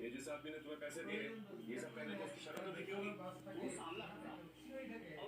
ये जिस आदमी ने तुम्हें पैसे दिए, ये सब पहले तो उसकी शक्ल तो देखी होगी। तू सामला खड़ा और